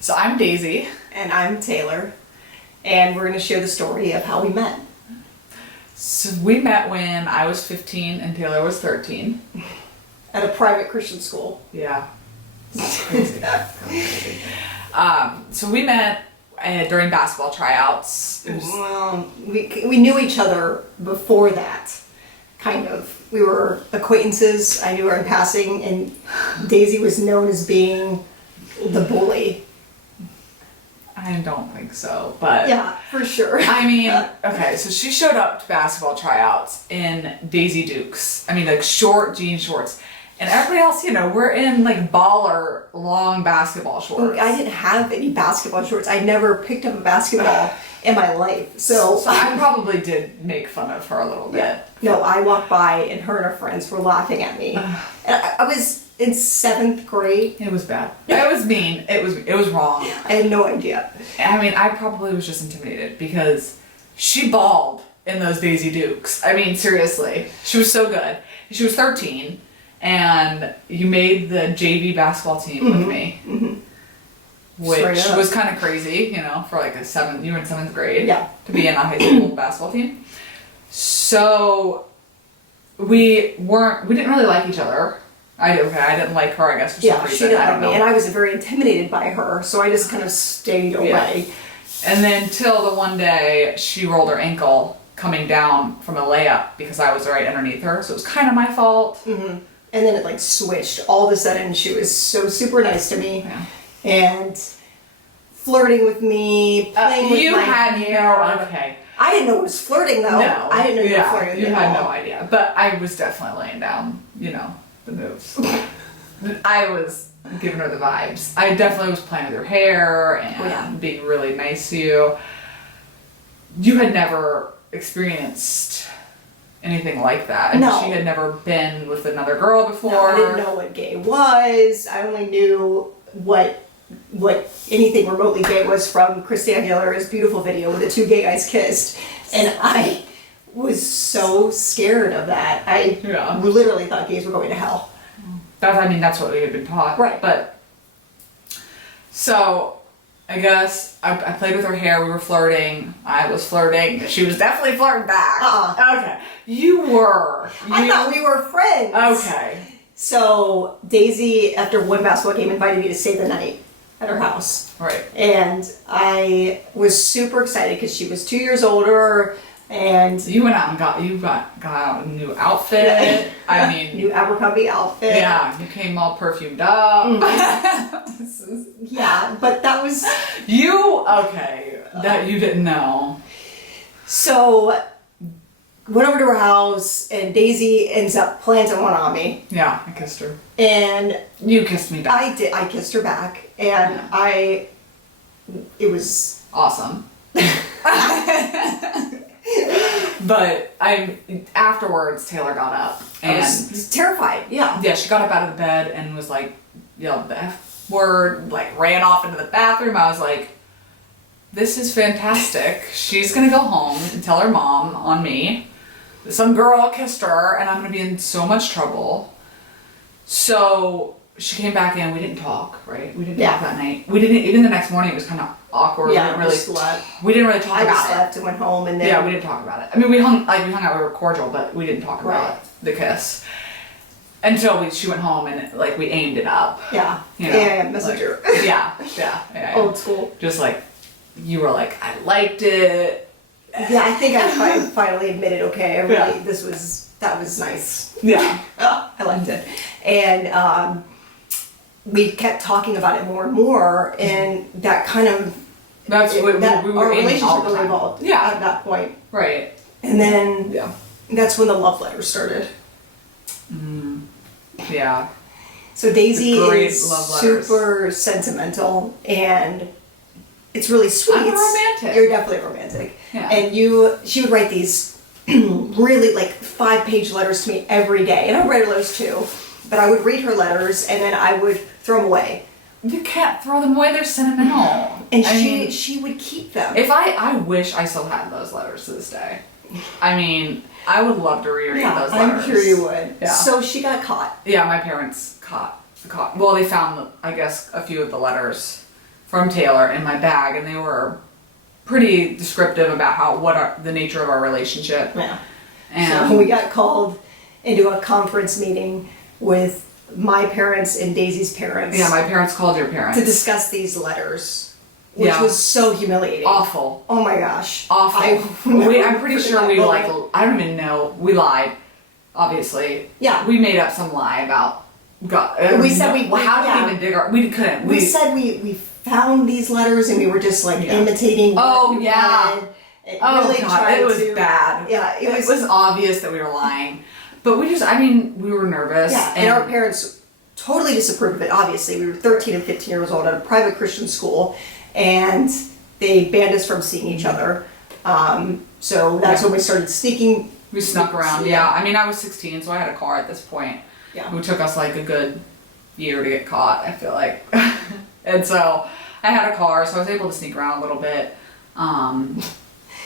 So I'm Daisy. And I'm Taylor. And we're going to share the story of how we met. So we met when I was 15 and Taylor was 13. At a private Christian school. Yeah. Crazy. Crazy. So we met during basketball tryouts. Well, we knew each other before that, kind of. We were acquaintances. I knew her in passing, and Daisy was known as being the bully. I don't think so, but... Yeah, for sure. I mean, okay, so she showed up to basketball tryouts in Daisy Dukes. I mean, like short jean shorts. And everybody else, we're in like baller long basketball shorts. I didn't have any basketball shorts. I never picked up a basketball in my life. So I probably did make fun of her a little bit. Yeah. No, I walked by and her and her friends were laughing at me. And I was in 7th grade. It was bad. It was mean. It was wrong. I had no idea. I mean, I probably was just intimidated because she balled in those Daisy Dukes. I mean, seriously. She was so good. She was 13. And you made the JV basketball team with me, which was kind of crazy, for like you were in 7th grade, to be in a high school basketball team. So we didn't really like each other. I didn't like her, I guess, for some reason. She didn't like me, and I was very intimidated by her, so I just kind of stayed away. Yeah. And then till the one day she rolled her ankle coming down from a layup because I was right underneath her, so it was kind of my fault. Mm-hmm. And then it like switched. All of a sudden she was so super nice to me and flirting with me, playing with my hair. Okay. I didn't know it was flirting though. No. I didn't know you were flirting with me. You had no idea. But I was definitely laying down, the moves. I was giving her the vibes. I definitely was playing with her hair and being really nice to you. You had never experienced anything like that. And no. She had never been with another girl before. No, I didn't know what gay was. I only knew what anything remotely gay was from Christina Aguilera's beautiful video where the 2 gay guys kissed. And I was so scared of that. I literally thought gays were going to hell. That's what we had been taught. Right. But, so... I guess I played with her hair. We were flirting. I was flirting. She was definitely flirting back. Okay. You were. I thought we were friends. Okay. So Daisy, after one basketball game, invited me to stay the night at her house. Right. And I was super excited because she was 2 years older. And you went out and got out a new outfit. I mean, new Abercrombie outfit. Yeah, you came all perfumed up. Yeah, but that was that you didn't know. So went over to her house, and Daisy ends up planting one on me. Yeah, I kissed her. And you kissed me back. I did. I kissed her back, and it was awesome. But afterwards, Taylor got up and I was terrified. Yeah, she got up out of the bed and was like, yelled the F word, like ran off into the bathroom. I was like, this is fantastic. She's gonna go home and tell her mom on me. Some girl kissed her and I'm gonna be in so much trouble. So she came back in. We didn't talk, right? We didn't talk that night. We didn't, even the next morning it was kind of awkward. Yeah, we didn't really talk about it. I slept and went home and then... we didn't talk about it. I mean, we hung out, we were cordial, but we didn't talk about the kiss. Until she went home and we aimed it up. Yeah. Messenger. Yeah. Old school. Just you were like, I liked it. Yeah, I think I finally admitted, okay, that was nice. Yeah. I liked it. And we kept talking about it more and more, and that kind of... we were our relationship really evolved at that point. Right. And then that's when the love letters started. Yeah. So Daisy is super sentimental, and it's really sweet. I'm romantic. You're definitely romantic. Yeah. And she would write these really 5-page letters to me every day, and I read letters too. But I would read her letters, and then I would throw them away. You can't throw them away. They're sentimental. And she would keep them. I wish I still had those letters to this day. I mean, I would love to reread those letters. I'm sure you would. Yeah. So she got caught. Yeah, my parents caught. Well, they found, I guess, a few of the letters from Taylor in my bag, and they were pretty descriptive about the nature of our relationship. Yeah. And So we got called into a conference meeting with my parents and Daisy's parents. yeah, my parents called your parents to discuss these letters, which Yeah. was so humiliating. Awful. Oh my gosh. Awful. I'm pretty sure we like. I don't even know. We lied. Obviously. Yeah. We made up some lie about God. We said How did yeah. we even dig our? We couldn't. We said we found these letters and we were just like Yeah. imitating. Oh, what we yeah. read. It Oh really God, tried it was to, bad. Yeah, It was obvious that we were lying, but we were nervous. Yeah, and our parents totally disapproved of it. Obviously, we were 13 and 15 years old at a private Christian school, and they banned us from seeing each other. So that's when we started sneaking. We snuck around. Yeah. Yeah, I mean, I was 16, so I had a car at this point. Yeah. It took us like a good year to get caught, I feel like. And so I had a car, so I was able to sneak around a little bit.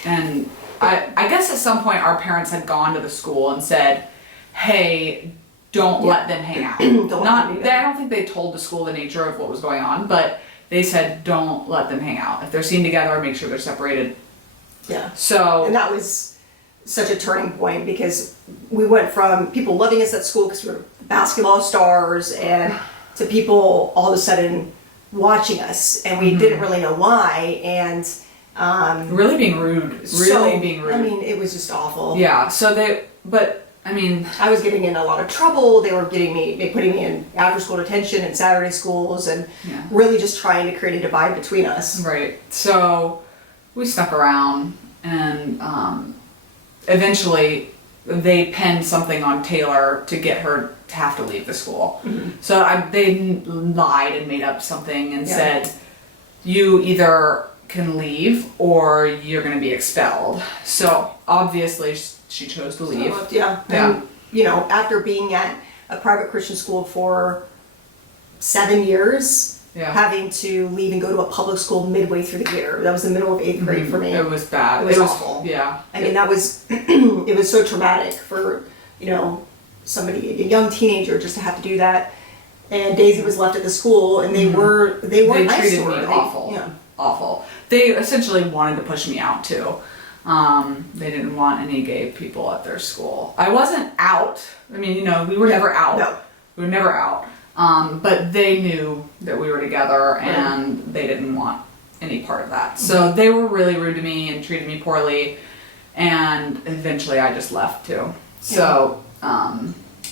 And I guess at some point our parents had gone to the school and said, hey, don't let them hang out. I don't think they told the school the nature of what was going on, but they said, don't let them hang out. If they're seen together, make sure they're separated. Yeah. So. And that was such a turning point because we went from people loving us at school because we were basketball stars and to people all of a sudden watching us and we didn't really know why and really being rude. Being rude. I mean, it was just awful. Yeah, I was getting in a lot of trouble. They were putting me in after school detention and Saturday schools and Yeah. really just trying to create a divide between us. Right. So we stuck around and eventually they pinned something on Taylor to get her to have to leave the school. Mm-hmm. So they lied and made up something and Yeah. said, you either can leave or you're going to be expelled. So obviously she chose to leave. So, yeah. Yeah. And, after being at a private Christian school for 7 years, Yeah. having to leave and go to a public school midway through the year. That was the middle of 8th grade for me. It was bad. It was awful. Yeah. I mean, that was, it was so traumatic for, somebody, a young teenager just to have to do that. And Daisy was left at the school and they weren't They nice treated to her. me awful. Yeah. Awful. They essentially wanted to push me out too. They didn't want any gay people at their school. I wasn't out. I mean, we were never out. No. We were never out. But they knew that we were together and they didn't want any part of that. So they were really rude to me and treated me poorly. And eventually I just left too. So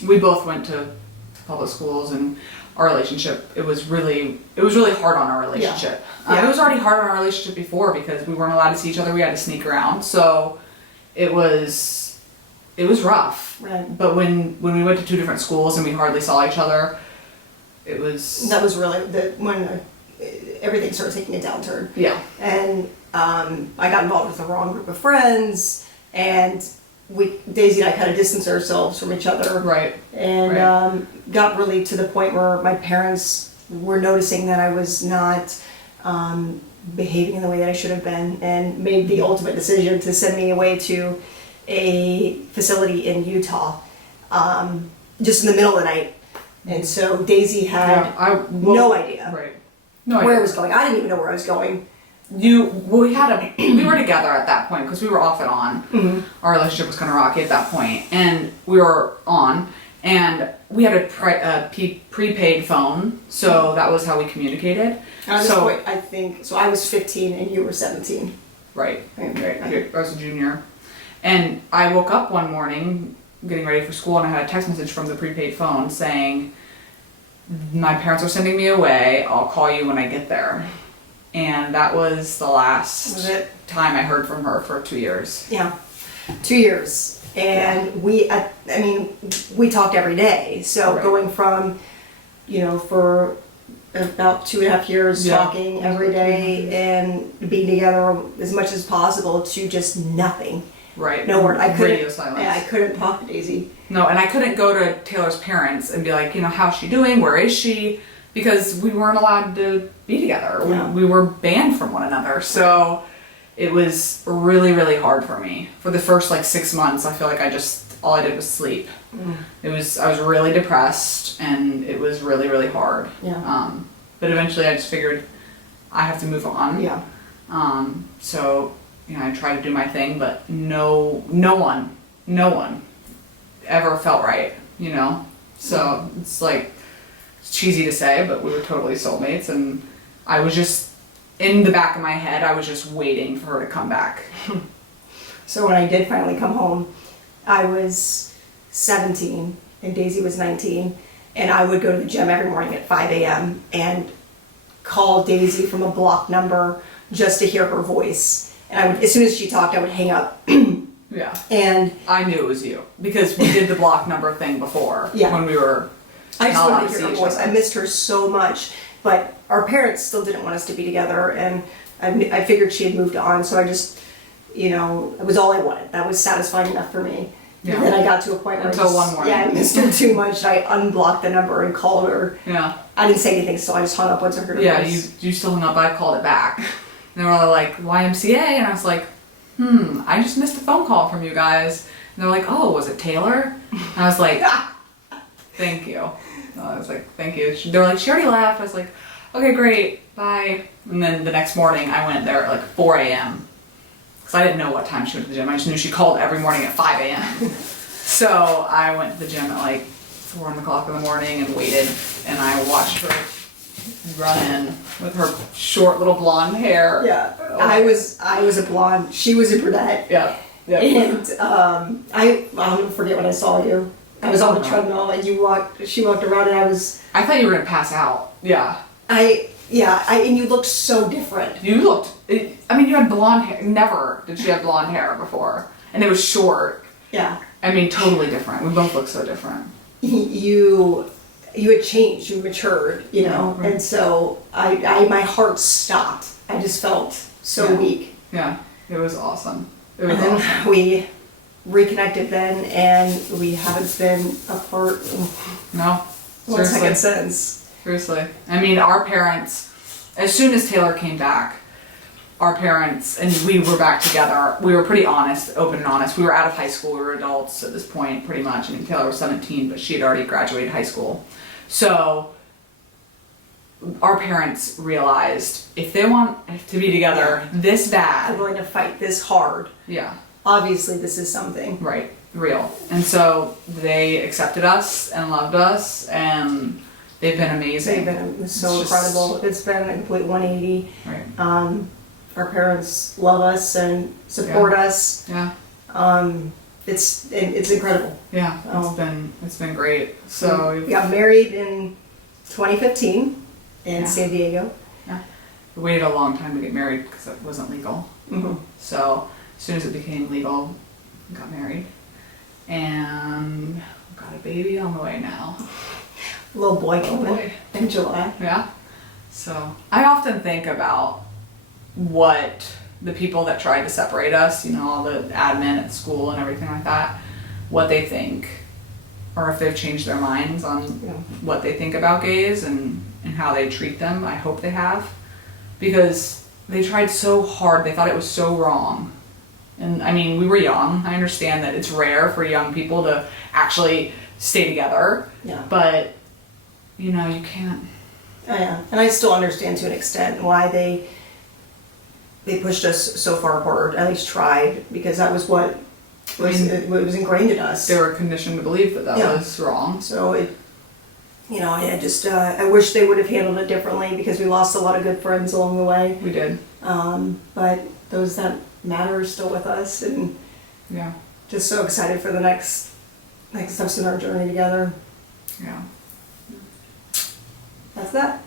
we both went to public schools and our relationship, it was really hard on our relationship. Yeah. It was already hard on our relationship before because we weren't allowed to see each other. We had to sneak around. So it was rough. Right. But when we went to two different schools and we hardly saw each other, it was... That was really when everything started taking a downturn. Yeah. And I got involved with the wrong group of friends, and Daisy and I kind of distanced ourselves from each other. Right. And got really to the point where my parents were noticing that I was not behaving in the way that I should have been, and made the ultimate decision to send me away to a facility in Utah, just in the middle of the night. And so Daisy had no idea Right. where I was going. I didn't even know where I was going. We were together at that point because we were off and on. Mm-hmm. Our relationship was kind of rocky at that point, and we were on, and we had a prepaid phone, so that was how we communicated. At this point, I think so. I was 15 and you were 17. Right. Right. I was a junior, and I woke up one morning getting ready for school, and I had a text message from the prepaid phone saying, "My parents are sending me away. I'll call you when I get there." And that was the last time I heard from her for 2 years. Yeah, 2 years. And we talked every day. So going from, for about 2.5 years talking every day and being together as much as possible to just nothing. Right. No word. I couldn't. Radio silence. Yeah, I couldn't talk to Daisy. No, and I couldn't go to Taylor's parents and be like, how's she doing? Where is she? Because we weren't allowed to be together. Yeah. We were banned from one another. So it was really, really hard for me. For the first 6 months, I feel like all I did was sleep. I was really depressed and it was really, really hard. Yeah. But eventually I just figured I have to move on. Yeah. So, I try to do my thing, but no one ever felt right, So it's like, it's cheesy to say, but we were totally soulmates, and I was just, in the back of my head, I was just waiting for her to come back. So when I did finally come home, I was 17 and Daisy was 19, and I would go to the gym every morning at 5 a.m. and call Daisy from a block number just to hear her voice. And I would, as soon as she talked, I would hang up. Yeah. And I knew it was you, because we did the block number thing before, Yeah. when we were I just not allowed wanted to to see hear her each voice. other. I missed her so much, but our parents still didn't want us to be together, and I figured she had moved on, so I just, it was all I wanted. That was satisfying enough for me. Yeah. And then I got to a point where Until one morning. I missed her too much, and I unblocked the number and called her. Yeah. I didn't say anything, so I just hung up once I heard her Yeah, voice. you still hung up, I called it back. And they were like, YMCA, and I was like, I just missed a phone call from you guys. And they're like, oh, was it Taylor? And I was like, thank you. I was like, thank you. They were like, she already left. I was like, okay, great, bye. And then the next morning, I went there at like 4 a.m. Because I didn't know what time she went to the gym. I just knew she called every morning at 5 a.m. So I went to the gym at like 4 o'clock in the morning and waited, and I watched her run in with her short little blonde hair. Yeah, I was a blonde. She was a brunette. Yeah. Yeah. And I'll never forget when I saw you. I was on the treadmill and she walked around, and I thought you were gonna pass out. Yeah. and you looked so different. You looked, you had blonde hair. Never did she have blonde hair before. And it was short. Yeah. Totally different. We both look so different. You had changed, you matured, Right. and so my heart stopped. I just felt so weak. Yeah. It was awesome. It was And then awesome. we reconnected then, and we haven't been apart No. 1 Seriously. second since. Seriously. Our parents, as soon as Taylor came back, our parents, and we were back together, we were pretty honest, open and honest. We were out of high school, we were adults at this point, pretty much. Taylor was 17, but she had already graduated high school. So, our parents realized if they want to be together this I'm bad, going to fight this hard. yeah, Obviously, this is something. right, real. And so, they accepted us and loved us, and they've been amazing. They've been so It's just- incredible. It's been a complete 180. Right. Our parents love us and support us. Yeah. It's incredible. Yeah. Oh. It's been great. So We got married in 2015 in Yeah. San Diego. we waited a long time to get married because it wasn't legal. Mm-hmm. So as soon as it became legal, we got married, and we've got a baby on the way now. Little boy coming Boy. in July. Yeah. So I often think about what the people that tried to separate us, all the admin at school and everything like that, what they think, or if they've changed their minds on Yeah. what they think about gays and how they treat them. I hope they have, because they tried so hard. They thought it was so wrong. And we were young. I understand that it's rare for young people to actually stay together, Yeah. but you can't. Yeah. And I still understand to an extent why they pushed us so far apart, at least tried, because that was what it was ingrained in us. They were conditioned to believe that Yeah. was wrong. So I just I wish they would have handled it differently, because we lost a lot of good friends along the way. We did. But those that matter are still with us, and Yeah. just so excited for the next steps in our journey together. Yeah. That's that.